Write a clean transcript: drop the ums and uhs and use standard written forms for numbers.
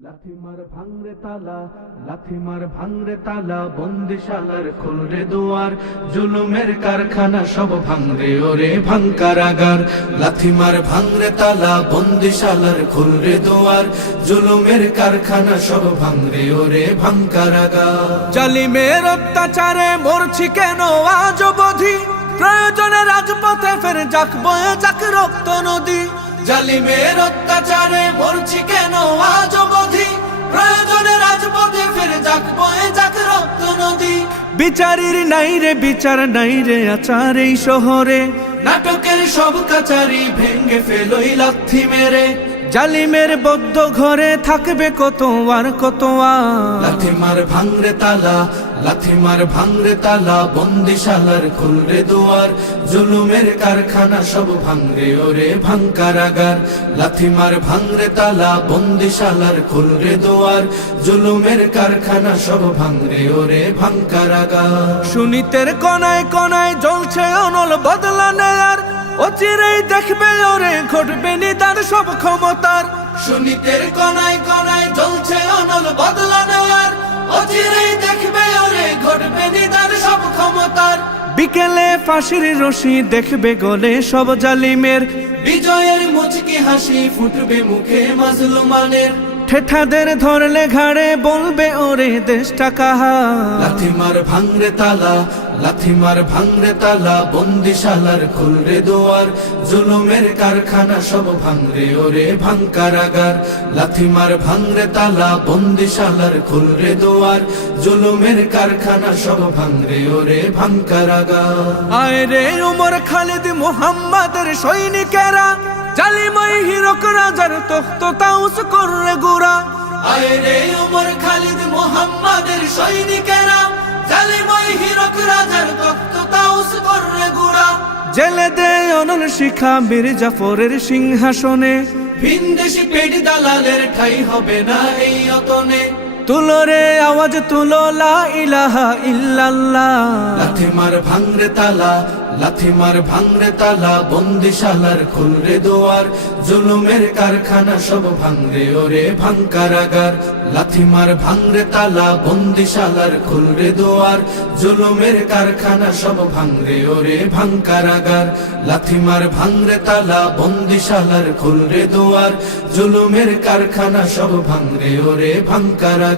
লাথিমার ভাঙরে তালা, লাথিমার ভাঙরে তালা, বন্দিশালার খুলরে দুয়ার, জুলুমের কারখানা সব ভাঙরে ওরে ভাঙকারাগার। লাথিমার ভাঙরে তালা, বন্দিশালার খুলরে দুয়ার, জুলুমের কারখানা সব ভাঙরে ওরে ভাঙকারাগার। জালিমের অত্যাচারে মরছি কেন আজ অবধি, প্রয়োজনে রাজপথে ফের যাক বয়ে যাক রক্ত নদী। জালিমের অত্যাচারে মরছি কেন আজ অবধি, প্রয়োজনে রাজপথে ফের যাক বয়ে যাক রক্ত নদী। বিচারের নাই রে বিচার নাই রে আচার এই শহরে, নাটকের সব কাচারি ভেঙ্গে ফেলোই লাথি মেরে। জালিমের বদ্ধ ঘরে থাকবে কত আর কত আর। লাথিমার ভাঙরে তালা, লাথিমার ভাঙরে তালা, বন্দিশালার খুলরে দুয়ার, জুলুমের কারখানা সব ভাঙরে ওরে ভাঙকারাগার। লাথিমার ভাঙরে তালা, বন্দিশালার খুলরে দুয়ার, জুলুমের কারখানা সব ভাঙরে ওরে ভাঙকারাগার। সুনীতের কনায় কনায় জ্বলছে অনল বদলা নেয়ার, অচিরেই দেখবে ওরে ঘটবে নিদান সব ক্ষমতার। সুনীতের কনায় কনায় জ্বলছে অনল বদলা নেওয়ার, অচিরেই দেখবে ওরে ঘটবে নিদান সব ক্ষমতার। বিকেলে ফাঁসির রশি দেখবে গলে সব জালিমের, বিজয়ের মুচকি হাসি ফুটবে মুখে মাজলুমানের। ঠেঠাদের ধরলে ঘাড়ে বলবে ওরে দেশটা কাহার। লাথিমার ভাঙরে তালা, লাথিমার ভাঙরে তালা, বন্দিশালার খুলরে দুয়ার, জুলুমের কারখানা সব ভাঙরে ওরে ভাঙকারাগার। লাথিমার ভাঙরে তালা, বন্দিশালার খুলরে দুয়ার, জুলুমের কারখানা সব ভাঙরে ওরে ভাঙকারাগার। আয় রে উমর খালিদ মুহাম্মাদের সৈনিকেরা, জালিমাই হিরক রাজার তখ্ত তাউস কররে গুরা। আয় রে উমর খালিদ মুহাম্মাদের সৈনিকেরা, জালিমাই হিরক রাজার তখ্ত তাউস কররে গুরা। জেলে দে অনল শিখা বীর জাফরের সিংহাসনে, ভিনদেশি পেট দালালের ঠাই হবে না এই অতনে। তুলো রে আওয়াজ তুলো লা ইলাহা ইল্লাল্লাহ। লাথিমার ভাঙরে তালা, লাথিমার ভাঙরে তালা, বন্দিশালার খুলরে দুয়ার, জুলুমের কারখানা সব ভাঙরে ওরে ভাঙকারাগার। লাথিমার ভাঙরে তালা, বন্দিশালার খুলরে দুয়ার, জুলুমের কারখানা সব ভাঙরে ওরে ভাঙকারাগার। লাথিমার ভাঙরে তালা, বন্দিশালার খুলরে দুয়ার, জুলুমের কারখানা সব ভাঙরে ওরে ভাঙকারাগার।